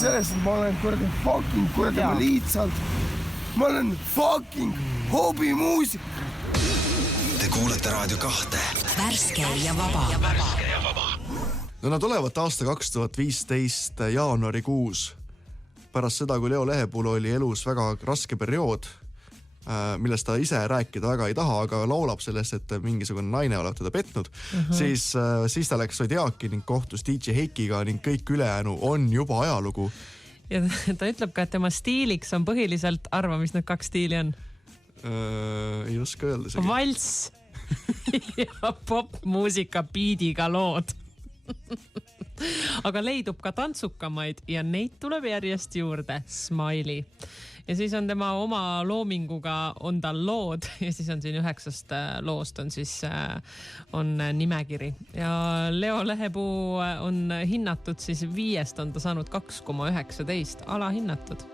Sellest, et ma olen kuradi lihtsalt. Ma olen fucking hobimuusik. Te kuulete Raadio 2. Värske ja vaba. No nad olevat aasta 2015 jaanuarikuus. Pärast seda, kui Leo Lehepuul oli elus väga raske periood, millest ta ise rääkida väga ei taha, aga laulab sellest, et mingisugune naine olevat teda petnud, siis ta läks Zodiaki ning kohtus DJ Heikiga ning kõik ülejäänu on juba ajalugu. Ja ta ütleb ka, et tema stiiliks on põhiliselt, arva, mis need kaks stiili on? Ei oska öelda segi. Valss ja popmuusika biidiga lood. Aga leidub ka tantsukamaid ja neid tuleb järjest juurde. Smiley. Ja siis on tema oma loominguga on tal lood ja siis on siin 9 loost on siis on nimekiri. Ja Leo Lehepuu on hinnatud siis 5 on ta saanud 2,19 alahinnatud.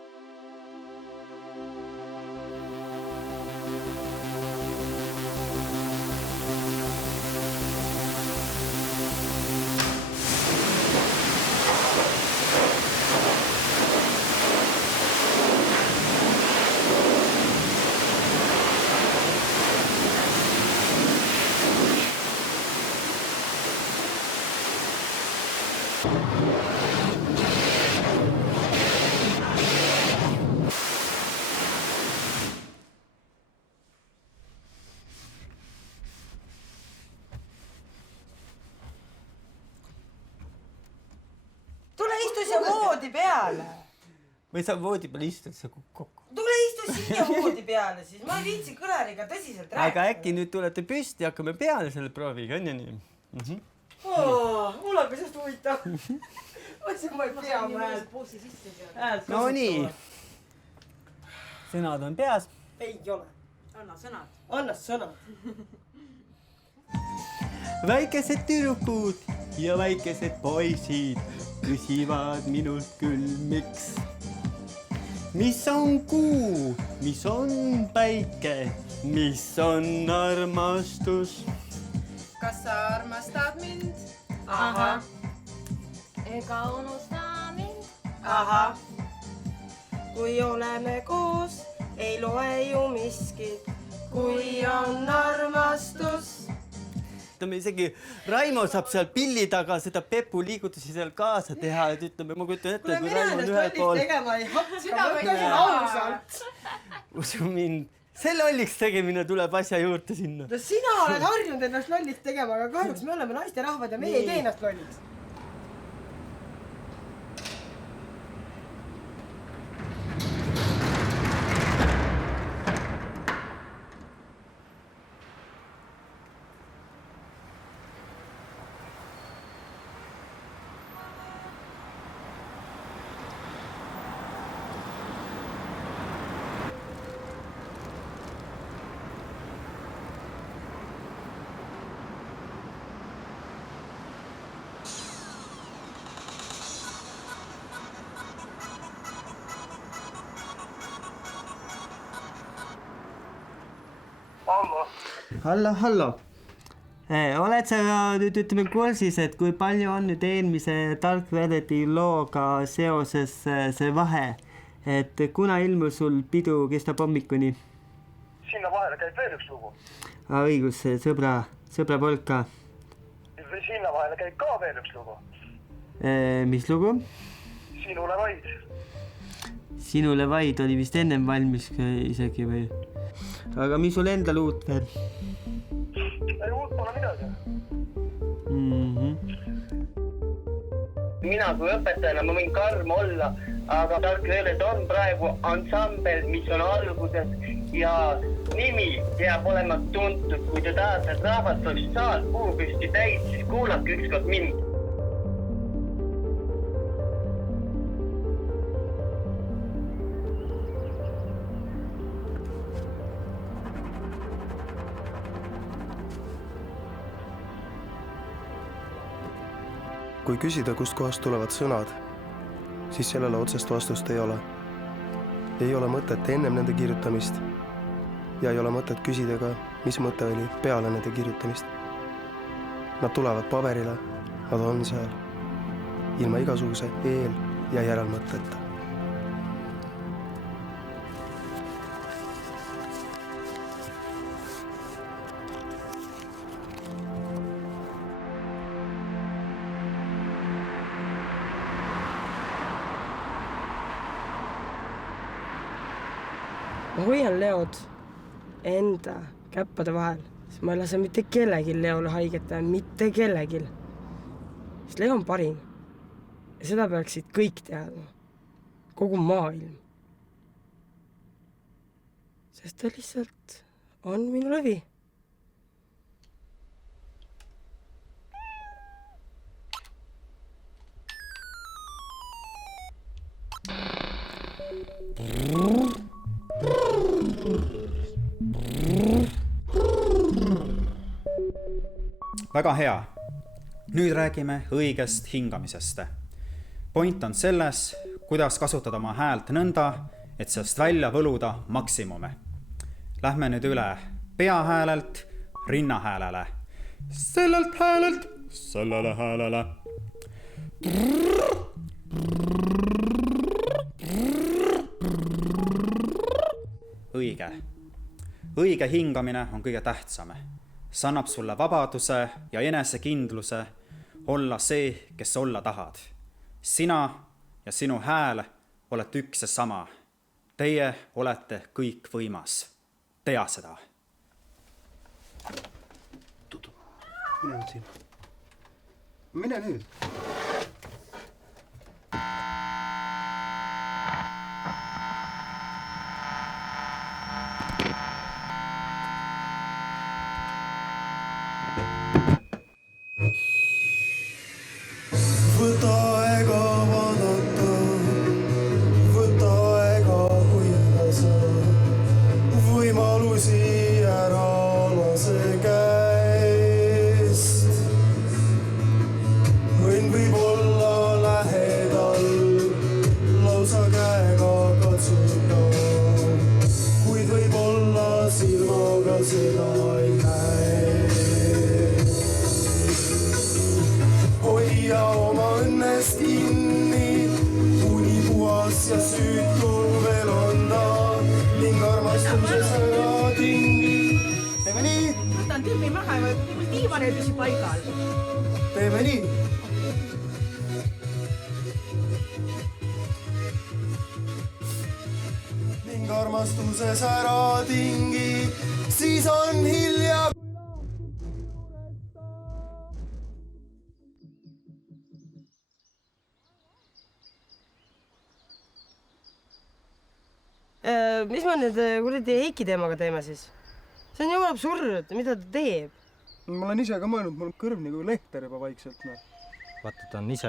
Või sa voodi peal istud sa kokku? Tule istu siia voodi peale, siis ma ei viitsi kõlariga tõsiselt rääkida. Aga äkki nüüd tulete püsti ja hakkame peale selle prooviga, on ja nii? Mul on kõsest huvitav. Mõtlesin, ma ei pea häält. No nii. Sõnad on peas. Ei ole. Anna sõnad. Anna sõnad. Väikesed tüdrukud ja väikesed poisid küsivad minult küll, miks. Mis on kuu, mis on päike, mis on armastus? Kas sa armastad mind? Aha. Ega unusta mind? Aha. Kui oleme koos, ei loe ju miskit, kui on armastus. Ütleme isegi, Raimo saab seal pilli taga seda Pepu liigutusi seal kaasa teha, et ütleme, ma kujutan ette, kui Raimo on ühel pool. Tegema ei hakka, ma ütlen ausalt. Usu mind, see lolliks tegemine tuleb asja juurde sinna. No sina oled harjunud ennast lolliks tegema, aga kahjuks me oleme naiste rahvad ja meie ei tee ennast lolliks. Hallo. Oled sa nüüd ütleme kursis, et kui palju on nüüd eelmise Dark Velveti looga seoses see vahe, et kuna ilmus sul pidu kestab hommikuni? Sinna vahele käib veel üks lugu. Õigus, sõbra polka. Sinna vahele käib ka veel üks lugu. Mis lugu? Sinule vaid. Sinule vaid oli vist ennem valmis isegi või? Aga mis sul endal uut veel? Ei uut pole midagi. Mina kui õpetajana ma võin karm olla, aga Dark Velvet on praegu ansambel, mis on alguses ja nimi peab olema tuntud. Kui te tahate, et rahvast oleks saal puupüsti täis, siis kuulake ükskord mind. Kui küsida, kust kohast tulevad sõnad, siis sellele otsest vastust ei ole. Ei ole mõtet ennem nende kirjutamist ja ei ole mõtet küsida ka, mis mõte oli peale nende kirjutamist. Nad tulevad paberile, nad on seal, ilma igasuguse eel- ja järelmõtteta. Ma hoian Leod enda käppade vahel, sest ma ei lase mitte kellegi Leole haiget teha, mitte kellegi. Sest Leo on parim. Ja seda peaksid kõik teadma. Kogu maailm. Sest ta lihtsalt on minu lõvi. Väga hea. Nüüd räägime õigest hingamisest. Point on selles, kuidas kasutada oma häält nõnda, et sellest välja võluda maksimume. Lähme nüüd üle peahäälelt rinnahäälele. Sellelt häälelt sellele häälele. Õige. Õige hingamine on kõige tähtsam. See annab sulle vabaduse ja enesekindluse olla see, kes olla tahad. Sina ja sinu hääl olete üks ja sama. Teie olete kõik võimas. Tea seda. Mine nüüd siin. Mine nüüd. Võta aega vaadata, võta aega hoida sa, võimalusi ära lase käest. Õnn võib olla lähedal, lausa käega katsuda, kuid võib olla silmaga seda ei näe. Hoia oma õnnest kinni, kuni puhas ja süütul veel on ta, ning armastuses ära tingi. Teeme nii! Võtan tüüpi maha ja diivan ei püsi paigal. Teeme nii! Ning armastuses ära tingi, siis on hilja. Mis me nüüd kuradi Heiki teemaga teeme siis? See on jumala absurd, mida ta teeb? Ma olen ise ka mõelnud, mul on kõrv nagu lehter juba vaikselt. Vaata, ta on ise,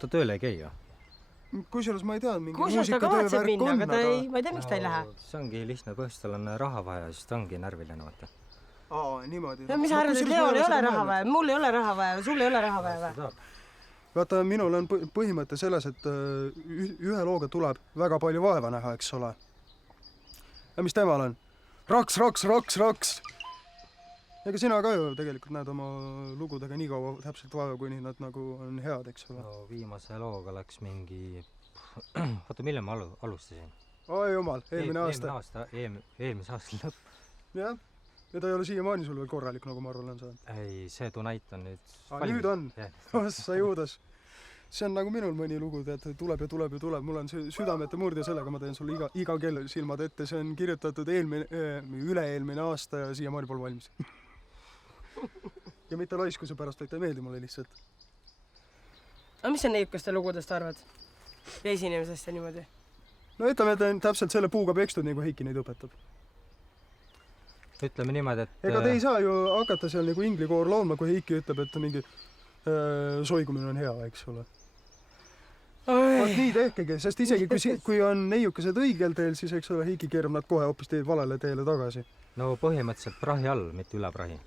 ta tööle ei käi ju. Kusjuures ma ei tea, mingi Kusjuures ta kavatseb minna, aga ma ei tea, miks ta ei lähe. See ongi lihtne põhjus, tal on raha vaja, siis ta ongi närviline, vaata. Niimoodi. Mis sa arvad, et Leol ei ole raha vaja, mul ei ole raha vaja, sul ei ole raha vaja või? Vaata, minul on põhimõte selles, et ühe looga tuleb väga palju vaeva näha, eks ole. Ja mis temal on? Raks. Ega sina ka ju tegelikult näed oma lugudega nii kaua täpselt vaeva, kuni nad nagu on head, eks ole. No viimase looga läks mingi... Oota, millal ma alustasin? Oi jumal, eelmine aasta. Eelmise aasta lõpp. Jah, ja ta ei ole siiamaani sul veel korralik, nagu ma arvan on saanud. Ei, see Tonight on nüüd... Nüüd on? Sa juudas. See on nagu minul mõni lugu, tead, tuleb. Mul on südamete murd ja sellega ma teen sulle iga kell silmad ette. See on kirjutatud üle-eelmine aasta ja siiamaani pole valmis. Ja mitte laiskuse pärast, vaid ta ei meeldi mulle lihtsalt. Aga mis sa neipkaste lugudest arvad? Esinemisest ja niimoodi? No ütleme, et täpselt selle puuga pekstud, nagu Heiki neid õpetab. Ütleme niimoodi, et... Ega te ei saa ju hakata seal nagu inglikoor laulma, kui Heiki ütleb, et mingi soigumine on hea, eks ole. Vaat nii tehkegi, sest isegi kui on neiukesed õigel teel, siis eks ole, Heiki keerab nad kohe hoopis valele teele tagasi. No põhimõtteliselt prahi all, mitte üle prahi.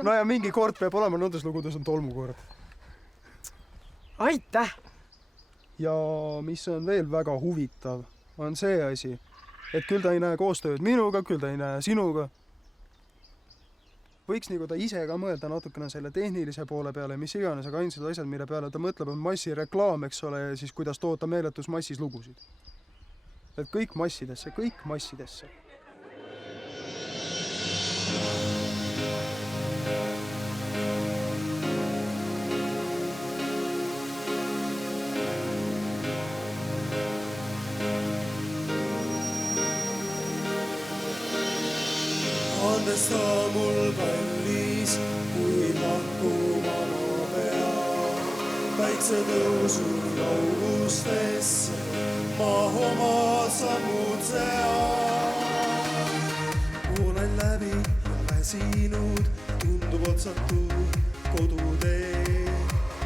No ja mingi kord peab olema, nendes lugudes on tolmukord. Aitäh! Ja mis on veel väga huvitav, on see asi, et küll ta ei näe koostööd minuga, küll ta ei näe sinuga. Võiks nagu ta ise ka mõelda natukene selle tehnilise poole peale, mis iganes, aga ainsad asjad, mille peale ta mõtleb, on massireklaam, eks ole, ja siis kuidas toota meeletus massis lugusid. Et kõik massidesse. Andesta mul kallis, kui makkuma ma pean. Päiksetõusul augustesse ma oma sammud sean. Olen läbi ja väsinud, tundub otsatud kodutee.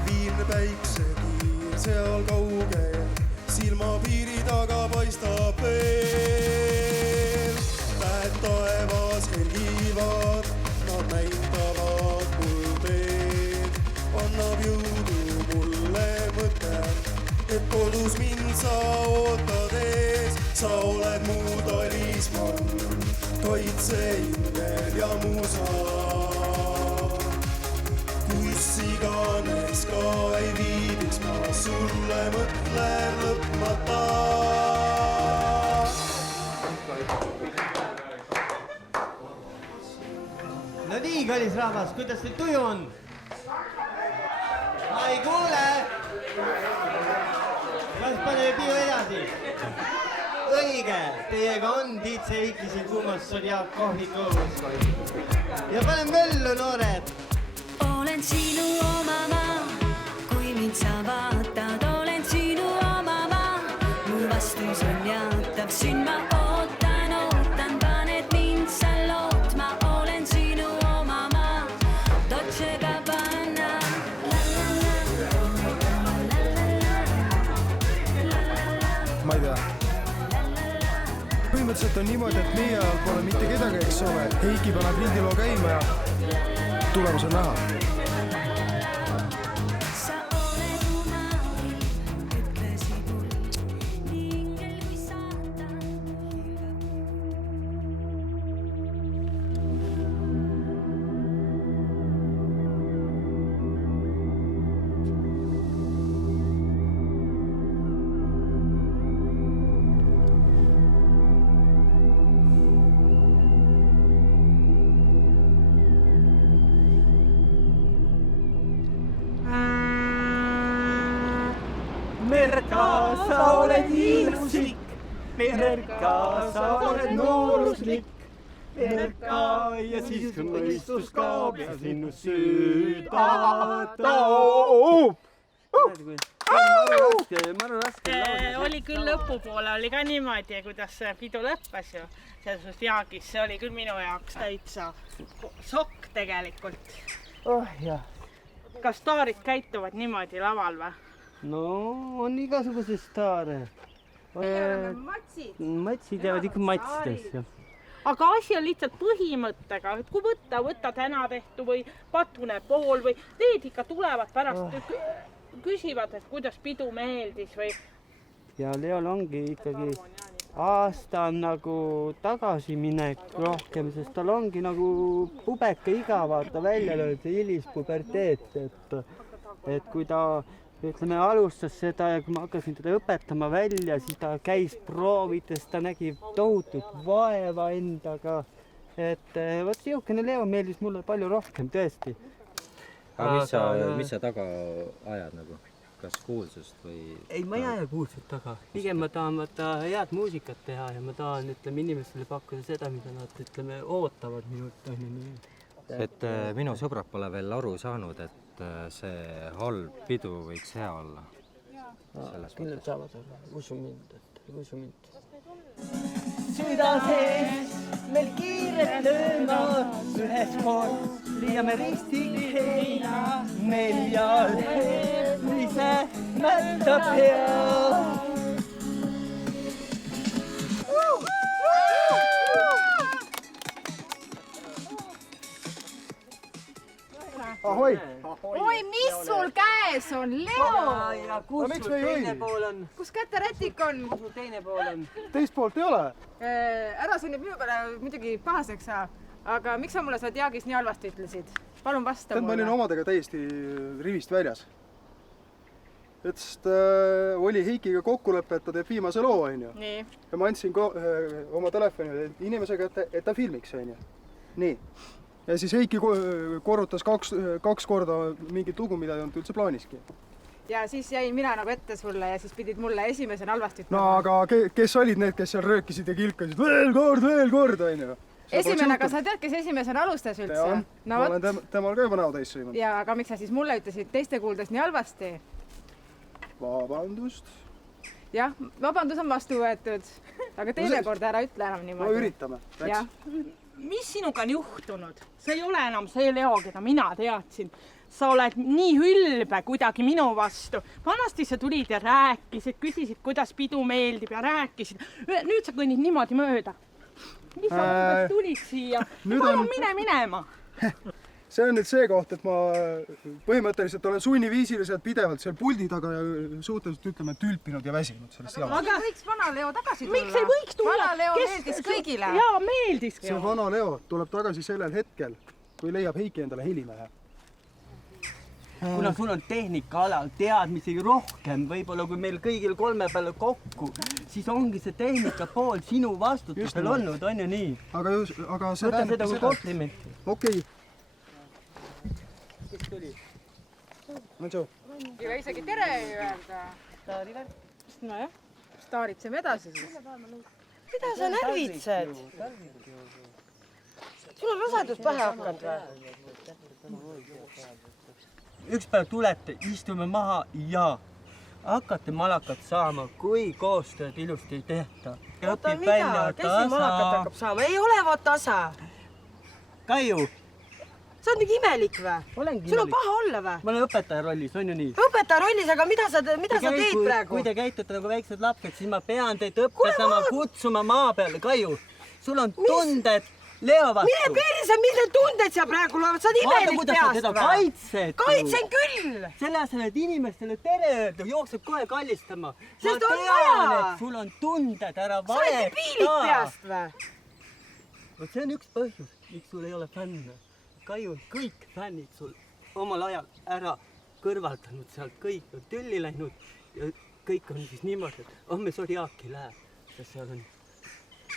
Viimne päiksekiir seal kaugel, silmapiiri taga paistab veel. Päed taevas helgivad, nad näitavad mul teed. Annab jõudu mulle mõte, et kodus mind sa ootad ees. Sa oled mu talisman, toitseingel ja musa. Kus iganes ka ei viibiks, ma sulle mõtlen lõpmata. No nii, kallis rahvas, kuidas teil tuju on? Ma ei kuule! Kas paneme piu edasi? Õige, teiega on Tiit Heiki siin kuumas Sodiaak kohvikus. Ja panen möllu, noored! Olen sinu oma maa, kui mind sa vaatad. Olen sinu oma maa, mu vastus on jaatav. Siin ma ootan, paned mind sa lootma. Olen sinu oma maa, Dolce Gabbana. Ma ei tea. Põhimõtteliselt on niimoodi, et meie ajal pole mitte kedagi, eks ole. Heiki paneb lindiloo käima ja tulemus on näha. Merka, sa oled ilmuslik. Merka, sa oled nooruslik. Merka, ja siis mõistus kaob ja sinu süda taob. Maru raske. Oli küll lõpupoole, oli ka niimoodi, kuidas pidu lõppes ju. Selles mõttes Jaagis, see oli küll minu jaoks täitsa sokk tegelikult. Oh jah. Kas staarid käituvad niimoodi laval või? No, on igasuguse staare. Matsid. Matsid jäävad ikka matsidesse. Aga asi on lihtsalt põhimõttega, et kui võtta täna tehtu või patune pool või need ikka tulevad pärast, küsivad, et kuidas pidu meeldis või ja Leol ongi ikkagi aasta on nagu tagasiminek rohkem, sest tal ongi nagu pubeka iga vaata välja löönud, hilispuberteet, et kui ta ütleme alustas seda ja kui ma hakkasin teda õpetama välja, siis ta käis proovides, ta nägi tohutut vaeva endaga, et vot siukene Leo meeldis mulle palju rohkem tõesti. Aga mis sa taga ajad nagu? Kas kuulsust või? Ei, ma ei aja kuulsust taga. Pigem ma tahan head muusikat teha ja ma tahan inimestele pakkuda seda, mida nad ootavad minult. Et minu sõbrad pole veel aru saanud, et see halb pidu võiks hea olla. Küll saavad olla. Usu mind. Süda sees meil kiired löömad üheskoos liiame ristik heina neljal ise mättab hea. Ahoi! Oi, mis sul käes on, Leo? Ja kus sul teine pool on? Kus käterätik on? Kus sul teine pool on? Teist poolt ei ole? Ära sa nüüd minu peale muidugi pahaseks saa, aga miks sa mulle seda Diagis nii halvasti ütlesid? Palun vasta mulle. Ma olin omadega täiesti rivist väljas. Et oli Heikiga kokkulepe, et ta teeb viimase loo, onju. Nii. Ja ma andsin oma telefoni inimesega, et ta filmiks, onju. Nii. Ja siis Heiki korrutas kaks korda mingit lugu, mida ei olnud üldse plaaniski. Ja siis jäin mina nagu ette sulle ja siis pidid mulle esimesena halvasti ütlema. No aga kes olid need, kes seal röökisid ja kilkasid? Veel kord, onju. Esimene, aga sa tead, kes esimesena alustas üldse? Tean, ma olen temal ka juba näo täis sõinud. Ja aga miks sa siis mulle ütlesid teiste kuuldes nii halvasti? Vabandust. Jah, vabandus on vastu võetud, aga teine kord ära ütle enam niimoodi. No üritame, läks. Mis sinuga on juhtunud? Sa ei ole enam see Leo, keda mina teadsin. Sa oled nii hülbe kuidagi minu vastu. Vanasti sa tulid ja rääkisid, küsisid, kuidas pidu meeldib ja rääkisid. Nüüd sa kõnnid niimoodi mööda. Mis sa tulid siia? Palun mine minema. See on nüüd see koht, et ma põhimõtteliselt olen sunniviisiliselt pidevalt seal puldi taga ja suhteliselt ütleme tülpinud ja väsinud sellest jamast. Aga võiks vana Leo tagasi tulla? Miks ei võiks tulla? Vana Leo meeldis kõigile. Jaa, meeldis. See vana Leo tuleb tagasi sellel hetkel, kui leiab Heiki endale helimehe. Kuna sul on tehnikaala teadmisi rohkem, võib-olla kui meil kõigil kolme peale kokku, siis ongi see tehnika pool sinu vastutusel olnud, on ju nii? Aga see võta seda kui komplimenti. Okei. Kes tuli? Ega isegi tere ei öelda. Staariver? Nojah, staaritseme edasi siis. Mida sa närvitsed? Sul on rasedus pähe hakanud või? Ükspäev tulete, istume maha ja hakkate malakat saama, kui koostööd ilusti ei tehta. Oota, mida? Kes siin malakat hakkab saama? Ei ole vaat tasa. Kaiu. Sa oled nii imelik või? Sul on paha olla või? Ma olen õpetaja rollis, on ju nii? Õpetaja rollis, aga mida sa teed praegu? Kui te käitute nagu väiksed lapsed, siis ma pean teid õpetama, kutsuma maa peale. Kaiu, sul on tunded Leo vastu. Mine perse, mis need tunded sa praegu loevad? Sa oled imelik peast või? Kaitsed. Kaitsen küll! Selle asemel, et inimestele tere öelda, jookseb kohe kallistama. Sest on vaja! Et sul on tunded, ära valeta. Sa oled piilik peast või? See on üks põhjus, miks sul ei ole fänne. Kaiu on kõik fännid sul omal ajal ära kõrvaldanud sealt, kõik on tülli läinud ja kõik on siis niimoodi, et homme Zodiaki läheb, sest seal on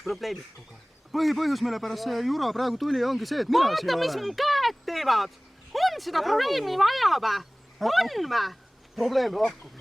probleemid kogu aeg. Põhjus, mille pärast see jura praegu tuli, ongi see, et mina siin olen. Vaata, mis mu käed teevad. On seda probleemi vaja või? On või? Probleemi lahkub.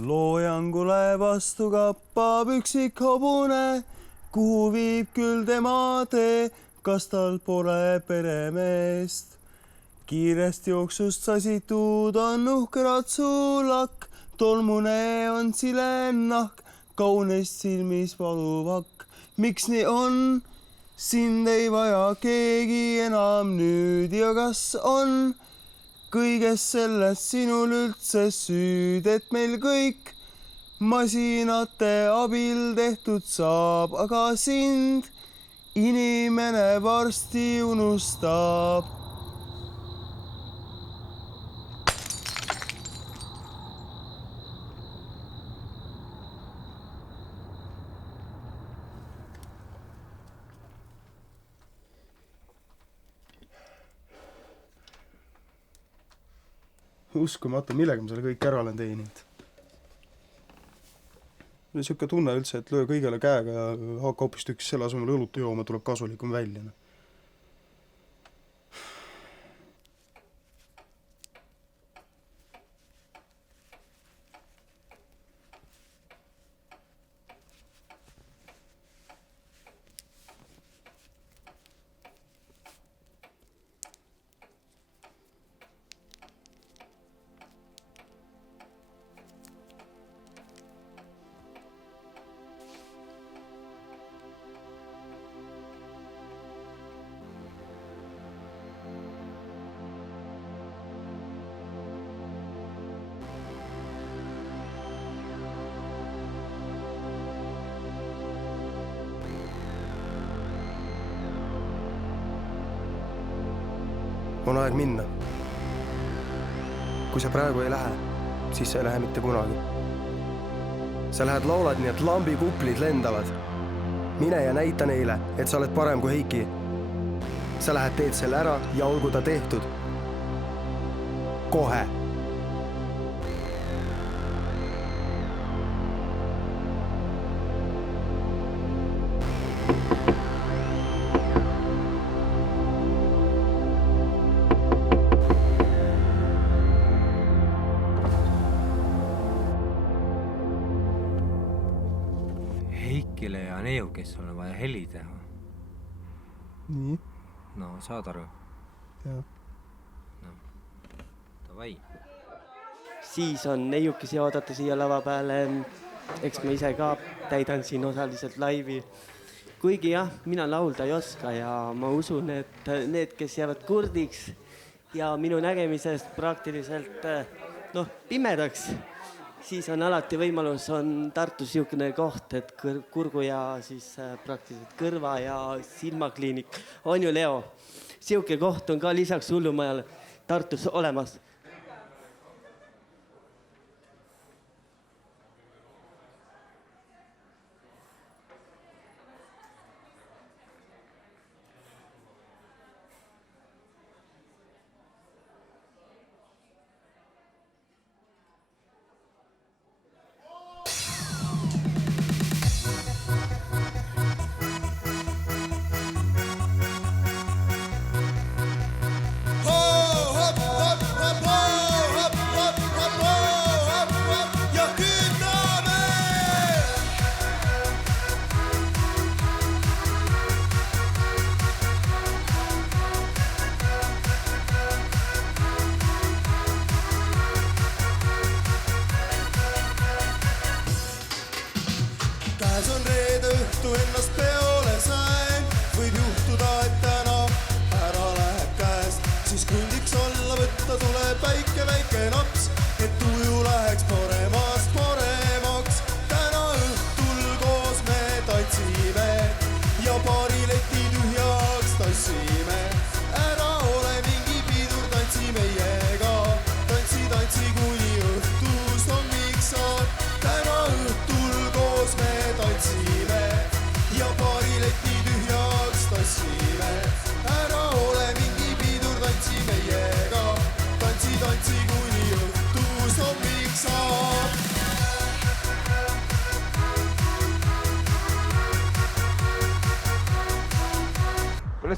Loojangule vastu kappab üksik hobune, kuhu viib küll tema tee, kas tal pole peremeest. Kiirest jooksust sasitud on uhke ratsulakk, tolmune on silen nahk, kaunist silmis valuvakk. Miks nii on? sind ei vaja keegi enam nüüd ja kas on kõiges selles sinul üldse süüd, et meil kõik masinate abil tehtud saab, aga sind inimene varsti unustab. Uskumatu, millega ma selle kõik ära olen teeninud. Mul on siuke tunne üldse, et löö kõigele käega ja hakka hoopis tükis selle asemel õlut jooma, tuleb kasulikum välja. On aeg minna. Kui sa praegu ei lähe, siis sa ei lähe mitte kunagi. Sa lähed laulad nii, et lambikuplid lendavad. Mine ja näita neile, et sa oled parem kui Heiki. Sa lähed teed selle ära ja olgu ta tehtud. Kohe. Heikile ja Neukisse on vaja heli teha. Nii. No, saad aru? Jah. No, davai. Siis on Neukisi oodata siia lava peale. Eks ma ise ka täidan siin osaliselt laivi. Kuigi jah, mina laulda ei oska ja ma usun, et need, kes jäävad kurdiks ja minu nägemisest praktiliselt pimedaks, siis on alati võimalus, on Tartus siukene koht, et kurgu ja siis praktiliselt kõrva ja silmakliinik. On ju, Leo? Siuke koht on ka lisaks hullumajale Tartus olemas.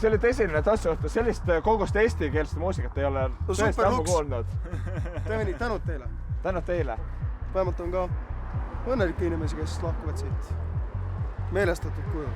See oli tõsine tassuhtu, sellist kogust eestikeelset muusikat ei ole tõesti ammu kuulnud. Teeme nii, tänud teile. Tänud teile. Vähemalt on ka õnnelikke inimesi, kes lahkuvad siit meelestatud kujul.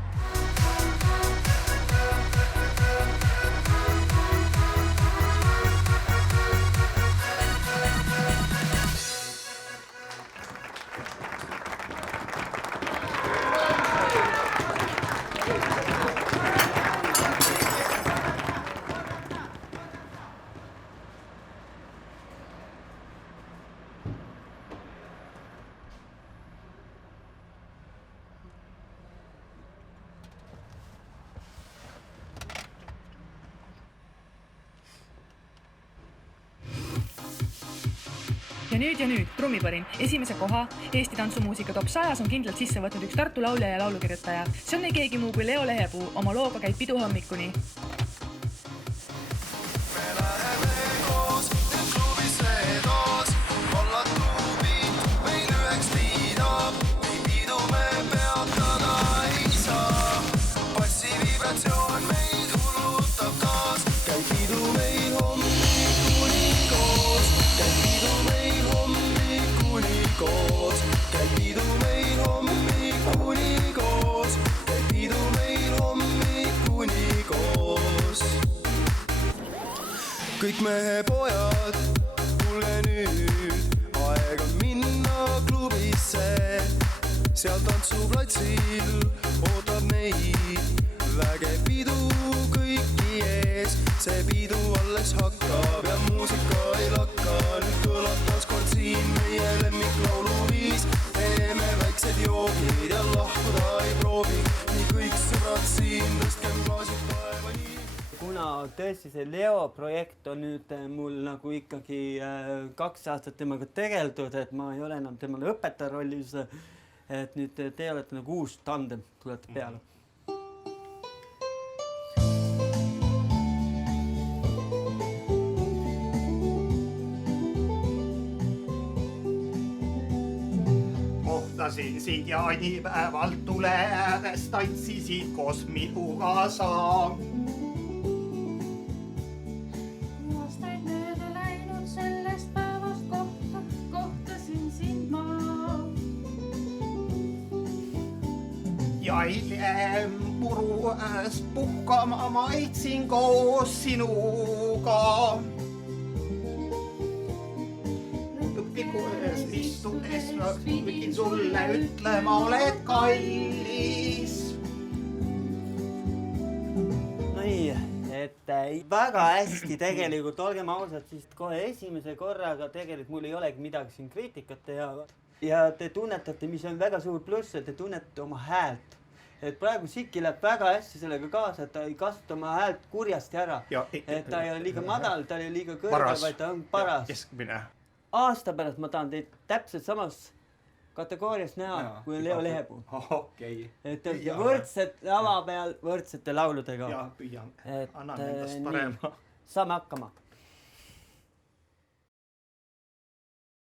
ja nüüd Trummipõrin. Esimese koha Eesti tantsumuusika top 100 on kindlalt sisse võtnud üks Tartu laulja ja laulukirjutaja. See on ei keegi muu kui Leo Lehepuu. Oma looga käib pidu hommikuni. Kõik mehepojad, tulge nüüd, aeg on minna klubisse. Seal tantsuplatsil ootab meid vägev pidu kõiki ees. See pidu alles hakkab ja muusika ei lakka. Nüüd kõlab taas kord siin meie lemmiklauluviis. Teeme väiksed joogid ja lahkuda ei proovi. Nii kõik sõbrad siin, tõstkem klaasid taeva nii. Kuna tõesti see Leo projekt on nüüd mul nagu ikkagi 2 aastat temaga tegeldud, et ma ei ole enam temale õpetaja rollis, et nüüd te olete nagu uus tandem, tulete peale. Kohtasin sind jaanipäevalt tuleves, tantsisid koos minuga sa. Jailem puruas puhkama maitsin koos sinuga. Õpikues istudes võikin sulle ütlema, oled kallis. Nii, et väga hästi tegelikult, olgem ausad, siis kohe esimese korraga tegelikult mul ei olegi midagi siin kriitikat teha. Ja te tunnetate, mis on väga suur pluss, et te tunnete oma häält. Et praegu Siki läheb väga hästi sellega kaasa, et ta ei kasuta oma häält kurjasti ära. Et ta ei ole liiga madal, ta ei ole liiga kõrge, vaid ta on paras. Keskmine. Aasta pärast ma tahan teid täpselt samas kategoorias näha, kui on Leo Lehepuu. Okei. Et võrdsed lava peal, võrdsete lauludega. Ja püüan, annan endast parema. Saame hakkama.